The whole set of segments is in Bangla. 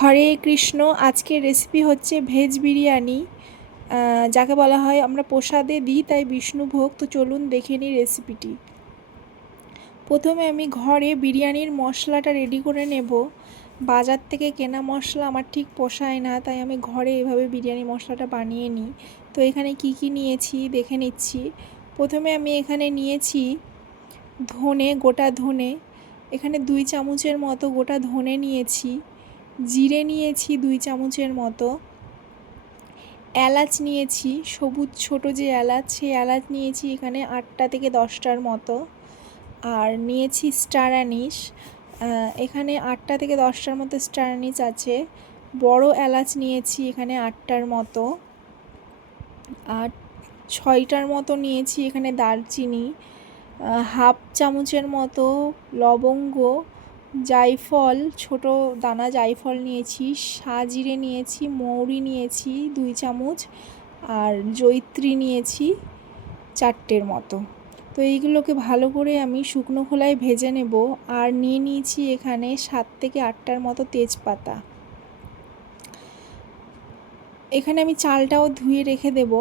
হরে কৃষ্ণ, আজকের রেসিপি হচ্ছে ভেজ বিরিয়ানি। যাকে বলা হয় আমরা প্রসাদে দিই, তাই বিষ্ণুভোগ। তো চলুন দেখে নিই রেসিপিটি প্রথমে আমি ঘরে বিরিয়ানির মশলাটা রেডি করে নেব। বাজার থেকে কেনা মশলা আমার ঠিক পোষায় না, তাই আমি ঘরে এভাবে বিরিয়ানি মশলাটা বানিয়ে নিই। তো এখানে কি কি নিয়েছি দেখে নিচ্ছি। প্রথমে আমি এখানে নিয়েছি ধনে, গোটা ধনে। এখানে দুই চামচের মতো গোটা ধনে নিয়েছি। জিরে নিয়েছি দুই চামচের মতো। এলাচ নিয়েছি, সবুজ ছোট যে এলাচ, সেই এলাচ নিয়েছি এখানে আটটা থেকে দশটার মতো। আর নিয়েছি স্টার অ্যানিস এখানে আটটা থেকে দশটার মতো স্টার অ্যানিস আছে। বড় এলাচ নিয়েছি এখানে আটটার মতো। আর ছয়টার মতো নিয়েছি এখানে দারচিনি হাফ চামচের মতো লবঙ্গ জায়ফল ছোট দানা জায়ফল নিয়েছি, সাজিরে নিয়েছি, মৌরি নিয়েছি দুই চামচ, আর জৈত্রী নিয়েছি চারটের মতো। তো এইগুলোকে ভালো করে আমি শুকনো খোলায় ভেজে নেব, আর নিয়ে নিয়েছি এখানে সাত থেকে আটটার মতো তেজপাতা। এখানে আমি চালটাও ধুয়ে রেখে দেব।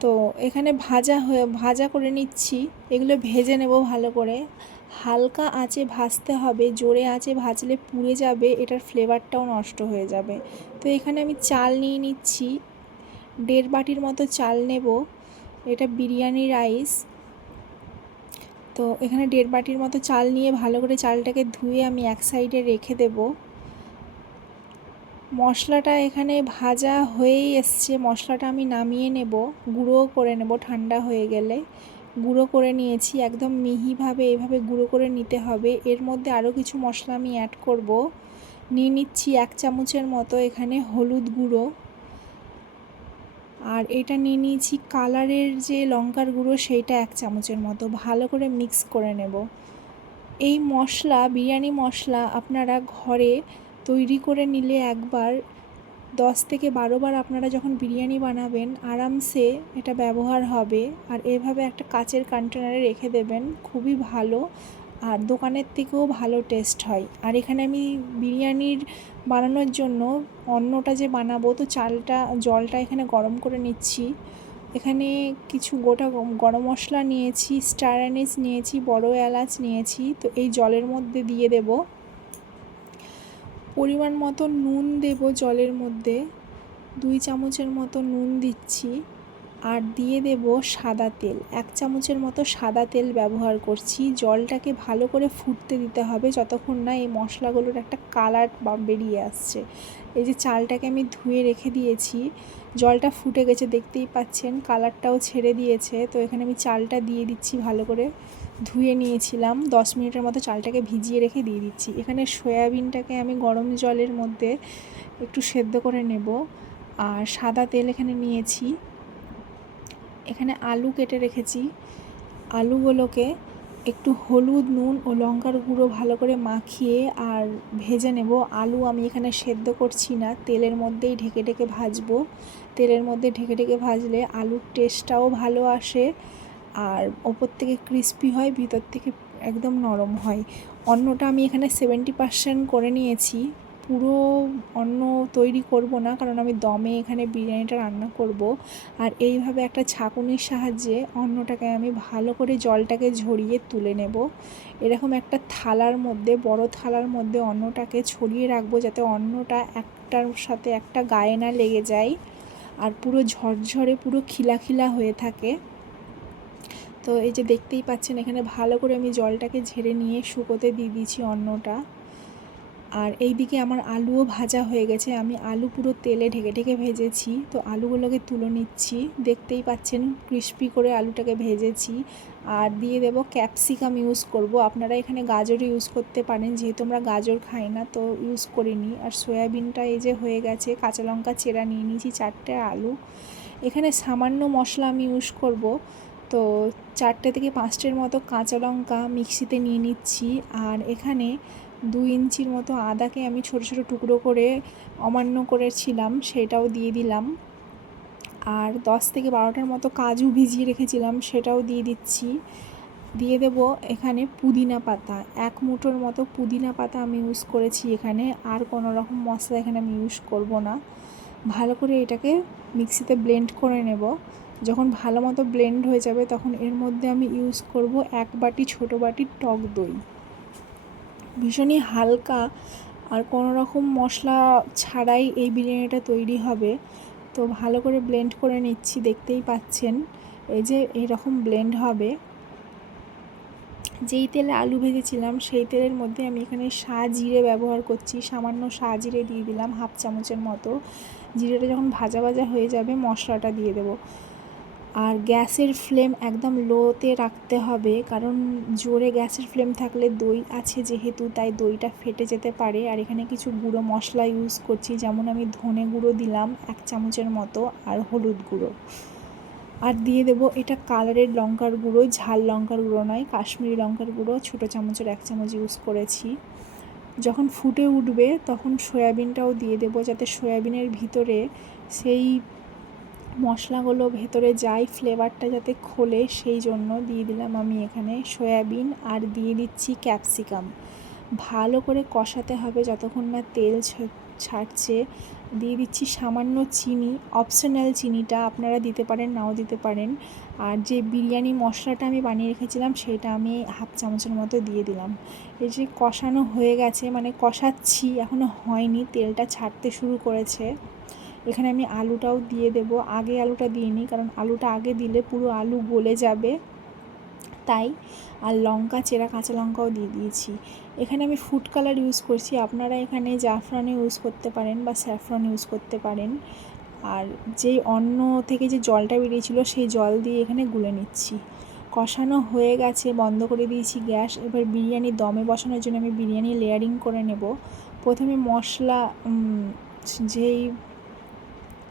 তো এখানে ভাজা হয়ে, ভাজা করে নিচ্ছি, এগুলো ভেজে নেব ভালো করে। হালকা আঁচে ভাজতে হবে, জোরে আঁচে ভাজলে পুড়ে যাবে, এটার ফ্লেভারটাও নষ্ট হয়ে যাবে। তো এখানে আমি চাল নিয়ে নিচ্ছি, দেড় বাটির মতো চাল নেব, এটা বিরিয়ানি রাইস। তো এখানে দেড় বাটির মতো চাল নিয়ে ভালো করে চালটাকে ধুয়ে আমি এক সাইডে রেখে দেব। মশলাটা এখানে ভাজা হয়েই এসছে, মশলাটা আমি নামিয়ে নেব, গুঁড়োও করে নেব ঠান্ডা হয়ে গেলে। গুঁড়ো করে নিয়েছি, একদম মিহিভাবে এভাবে গুঁড়ো করে নিতে হবে। এর মধ্যে আরও কিছু মশলা আমি অ্যাড করব। নিয়ে নিচ্ছি এক চামচের মতো এখানে হলুদ গুঁড়ো। আর এটা নিয়ে নিয়েছি কালারের যে লঙ্কার গুঁড়ো সেইটা এক চামচের মতো, ভালো করে মিক্স করে নেব। এই মশলা, বিরিয়ানি মশলা আপনারা ঘরে তৈরি করে নিলে একবার দশ থেকে বারোবার আপনারা যখন বিরিয়ানি বানাবেন, আরামসে এটা ব্যবহার হবে। আর এভাবে একটা কাচের কন্টেনারে রেখে দেবেন, খুবই ভালো। আর দোকানের থেকেও ভালো টেস্ট হয়। আর এখানে আমি বিরিয়ানির বানানোর জন্য অন্নটা যে বানাবো, তো চালটা, জলটা এখানে গরম করে নিচ্ছি। এখানে কিছু গোটা গরম মশলা নিয়েছি স্টার অ্যানিস নিয়েছি, বড় এলাচ নিয়েছি, তো এই জলের মধ্যে দিয়ে দেবো। পরিমাণ মতো নুন দেব জলের মধ্যে। দুই চামচের মতো নুন দিচ্ছি আর দিয়ে দেব সাদা তেল। এক চামচের মতো সাদা তেল ব্যবহার করছি। জলটাকে ভালো করে ফুটতে দিতে হবে যতক্ষণ না এই মশলাগুলোর একটা কালার বেরিয়ে আসছে। এই যে চালটাকে আমি ধুয়ে রেখে দিয়েছি, জলটা ফুটে গেছে, দেখতেই পাচ্ছেন, কালারটাও ছেড়ে দিয়েছে। তো এখানে আমি চালটা দিয়ে দিচ্ছি ভালো করে। ধুয়ে নিয়েছিলাম। দশ মিনিটের মতো চালটাকে ভিজিয়ে রেখে দিয়ে দিচ্ছি। এখানে সয়াবিনটাকে আমি গরম জলের মধ্যে একটু সেদ্ধ করে নেব। আর সাদা তেল এখানে নিয়েছি। এখানে আলু কেটে রেখেছি। আলুগুলোকে একটু হলুদ, নুন ও লঙ্কার গুঁড়ো ভালো করে মাখিয়ে আর ভেজে নেব। আলু আমি এখানে সেদ্ধ করছি না। তেলের মধ্যেই ঢেকে ঢেকে ভাজবো। তেলের মধ্যে ঢেকে ঢেকে ভাজলে আলুর টেস্টটাও ভালো আসে। আর ওপর থেকে ক্রিস্পি হয়, ভিতর থেকে একদম নরম হয়। অন্নটা আমি এখানে সেভেন্টি পার্সেন্ট করে নিয়েছি। পুরো অন্ন তৈরি করব না, কারণ আমি দমে এখানে বিরিয়ানিটা রান্না করব। আর এইভাবে একটা ছাঁকুনির সাহায্যে অন্নটাকে আমি ভালো করে জলটাকে ঝরিয়ে তুলে নেব। এরকম একটা থালার মধ্যে, বড় থালার মধ্যে অন্নটাকে ছড়িয়ে রাখব, যাতে অন্নটা একটার সাথে একটা গায়ে না লেগে যায়। আর পুরো ঝরঝরে, পুরো খিলা খিলা হয়ে থাকে। তো এই যে দেখতেই পাচ্ছেন, এখানে ভালো করে আমি জলটাকে ঝেড়ে নিয়ে শুকোতে দিয়ে দিয়েছি অন্নটা। আর এই দিকে আমার আলুও ভাজা হয়ে গেছে। আমি আলু পুরো তেলে ঢেকে ঢেকে ভেজেছি। তো আলুগুলোকে তুলে নিচ্ছি। দেখতেই পাচ্ছেন ক্রিস্পি করে আলুটাকে ভেজেছি। আর দিয়ে দেব ক্যাপসিকাম ইউজ করব। আপনারা এখানে গাজর ইউজ করতে পারেন। যেহেতু আমরা গাজর খাই না, তো ইউজ করিনি। আর সয়াবিনটা এই যে হয়ে গেছে, কাঁচা লঙ্কা চেরা নিয়ে নিয়েছি চারটে আলু। এখানে সামান্য মশলা আমি ইউজ করব। তো চারটে থেকে পাঁচটের মতো কাঁচা লঙ্কা মিক্সিতে নিয়ে নিচ্ছি। আর এখানে দু ইঞ্চির মতো আদাকে আমি ছোট ছোট টুকরো করে অমান্য করেছিলাম, সেটাও দিয়ে দিলাম। আর দশ থেকে বারোটার মতো কাজু ভিজিয়ে রেখেছিলাম, সেটাও দিয়ে দিচ্ছি। দিয়ে দেব এখানে পুদিনা পাতা। এক মুঠোর মতো পুদিনা পাতা আমি ইউজ করেছি এখানে। আর কোনো রকম মশলা এখানে আমি ইউজ করব না। ভালো করে এটাকে মিক্সিতে ব্লেন্ড করে নেব। যখন ভালো মতো ব্লেন্ড হয়ে যাবে তখন এর মধ্যে আমি ইউজ করব এক বাটি ছোটো বাটি টক দই। ভীষণই হালকা আর কোনো রকম মশলা ছাড়াই এই বিরিয়ানিটা তৈরি হবে। তো ভালো করে ব্লেন্ড করে নিচ্ছি, দেখতেই পাচ্ছেন। এই যে এরকম ব্লেন্ড হবে। যেই তেলে আলু ভেজেছিলাম, সেই তেলের মধ্যে আমি এখানে সা জিরে ব্যবহার করছি। সামান্য সা জিরে দিয়ে দিলাম, হাফ চামচের মতো। জিরেটা যখন ভাজা ভাজা হয়ে যাবে, মশলাটা দিয়ে দেবো। আর গ্যাসের ফ্লেম একদম লোতে রাখতে হবে, কারণ জোরে গ্যাসের ফ্লেম থাকলে দই আছে যেহেতু, তাই দইটা ফেটে যেতে পারে। আর এখানে কিছু গুঁড়ো মশলা ইউজ করছি, যেমন আমি ধনে গুঁড়ো দিলাম এক চামচের মতো আর হলুদ গুঁড়ো। আর দিয়ে দেবো এটা কালারের লঙ্কার গুঁড়ো, ঝাল লঙ্কার গুঁড়ো নয়, কাশ্মীরি লঙ্কার গুঁড়ো, ছোটো চামচের এক চামচ ইউজ করেছি। যখন ফুটে উঠবে, তখন সয়াবিনটাও দিয়ে দেবো, যাতে সয়াবিনের ভিতরে সেই মশলাগুলো ভেতরে যায় ফ্লেভারটা যাতে খোলে সেই জন্য দিয়ে দিলাম আমি এখানে সয়াবিন আর দিয়ে দিচ্ছি ক্যাপসিকাম ভালো করে কষাতে হবে যতক্ষণ না তেল ছাড়ছে। দিয়ে দিচ্ছি সামান্য চিনি অপশনাল চিনিটা আপনারা দিতে পারেন, নাও দিতে পারেন। আর যে বিরিয়ানি মশলাটা আমি বানিয়ে রেখেছিলাম সেটা আমি হাফ চামচের মতো দিয়ে দিলাম। এই যে কষানো হয়ে গেছে মানে কষাচ্ছি এখনও হয়নি, তেলটা ছাড়তে শুরু করেছে। এখানে আমি আলুটাও দিয়ে দেব। আগে আলুটা দিইনি, কারণ আলুটা আগে দিলে পুরো আলু গলে যাবে। তাই আর লঙ্কা, চেরা, কাঁচা লঙ্কাও দিয়ে দিয়েছি। এখানে আমি ফুড কালার ইউজ করছি। আপনারা এখানে জাফরান ইউজ করতে পারেন বা স্যাফরন ইউজ করতে পারেন। আর যেই অন্ন থেকে যে জলটা বেরিয়েছিল, সেই জল দিয়ে এখানে গুলে নিচ্ছি। কষানো হয়ে গেছে, বন্ধ করে দিয়েছি গ্যাস। এবার বিরিয়ানি দমে বসানোর জন্য আমি বিরিয়ানি লেয়ারিং করে নেব। প্রথমে মশলা যেই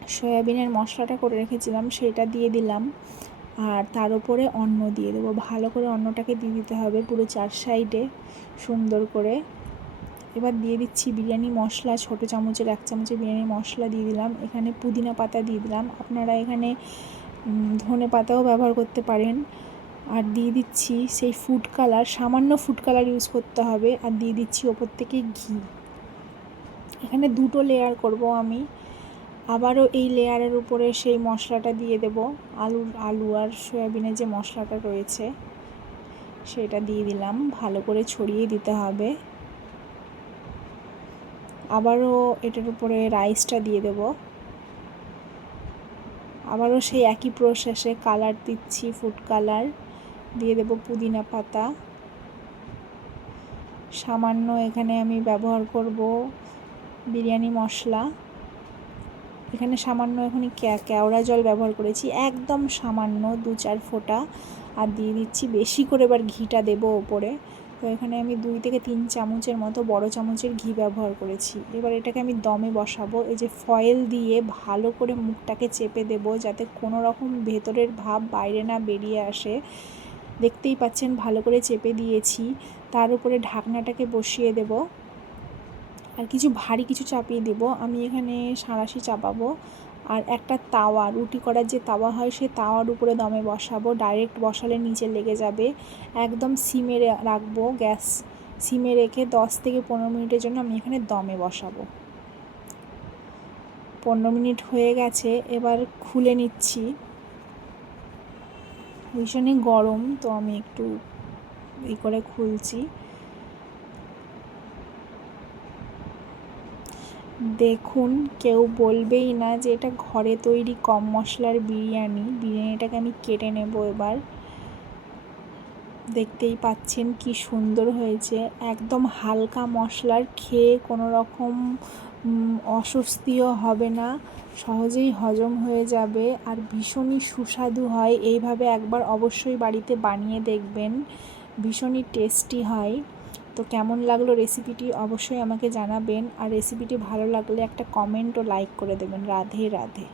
সয়াবিনের মশলাটা করে রেখেছিলাম, সেটা দিয়ে দিলাম। আর তার উপরে অন্ন দিয়ে দেবো। ভালো করে অন্নটাকে দিয়ে দিতে হবে পুরো চার সাইডে সুন্দর করে। এবার দিয়ে দিচ্ছি বিরিয়ানি মশলা, ছোটো চামচের এক চামচের বিরিয়ানি মশলা দিয়ে দিলাম। এখানে পুদিনা পাতা দিয়ে দিলাম। আপনারা এখানে ধনে পাতাও ব্যবহার করতে পারেন। আর দিয়ে দিচ্ছি সেই ফুড কালার সামান্য ফুড কালার ইউজ করতে হবে। আর দিয়ে দিচ্ছি ওপর থেকে ঘি। এখানে দুটো লেয়ার করব আমি। আবারও এই লেয়ারের উপরে সেই মশলাটা দিয়ে দেব। আলুর আলু আর সয়াবিনের যে মশলাটা রয়েছে, সেটা দিয়ে দিলাম। ভালো করে ছড়িয়ে দিতে হবে। আবারও এটার উপরে রাইসটা দিয়ে দেব। আবারও সেই একই প্রসেসে কালার দিচ্ছি ফুড কালার দিয়ে দেব পুদিনা পাতা। সামান্য এখানে আমি ব্যবহার করব বিরিয়ানি মশলা। এখানে সামান্য এখানে কেওড়া জল ব্যবহার করেছি। একদম সামান্য দু চার ফোঁটা। আর দিয়ে দিচ্ছি বেশি করে এবার ঘিটা দেবো ওপরে। তো এখানে আমি দুই থেকে তিন চামচের মতো বড় চামচের ঘি ব্যবহার করেছি। এবার এটাকে আমি দমে বসাবো। এই যে ফয়েল দিয়ে ভালো করে মুখটাকে চেপে দেব যাতে কোনো রকম ভেতরের ভাব বাইরে না বেরিয়ে আসে। দেখতেই পাচ্ছেন ভালো করে চেপে দিয়েছি। তার উপরে ঢাকনাটাকে বসিয়ে দেবো। আর কিছু ভারী কিছু চাপিয়ে দেব। আমি এখানে সাঁড়াশি চাপাবো। আর একটা তাওয়া, রুটি করার যে তাওয়া হয়, সে তাওয়ার উপরে দমে বসাবো। ডাইরেক্ট বসালে নিচে লেগে যাবে। একদম সিমে রাখব গ্যাস সিমে রেখে দশ থেকে পনেরো মিনিটের জন্য আমি এখানে দমে বসাবো। পনেরো মিনিট হয়ে গেছে, এবার খুলে নিচ্ছি। ভীষণই গরম, তো আমি একটু ই করে খুলছি। দেখুন, কেউ বলবেই না যে এটা ঘরে তৈরি কম মশলার বিরিয়ানি। বিরিয়ানিটাকে আমি কেটে নেব এবার। দেখতেই পাচ্ছেন কি সুন্দর হয়েছে। একদম হালকা মশলার, খেয়ে কোনো রকম অস্বস্তিও হবে না। সহজেই হজম হয়ে যাবে আর ভীষণই সুস্বাদু হয়। এইভাবে একবার অবশ্যই বাড়িতে বানিয়ে দেখবেন। ভীষণই টেস্টি হয়। তো কেমন লাগল রেসিপিটি অবশ্যই আমাকে জানাবেন। আর রেসিপিটি ভালো লাগলে একটা কমেন্ট ও লাইক করে দেবেন। রাধে রাধে।